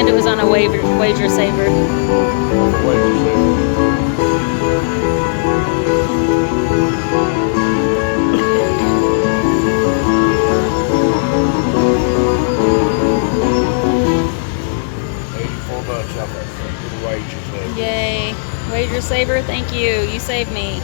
And it was on a wager saver. Wager saver. $84 off that wager saver. Yay. Wager saver, thank you. You saved me.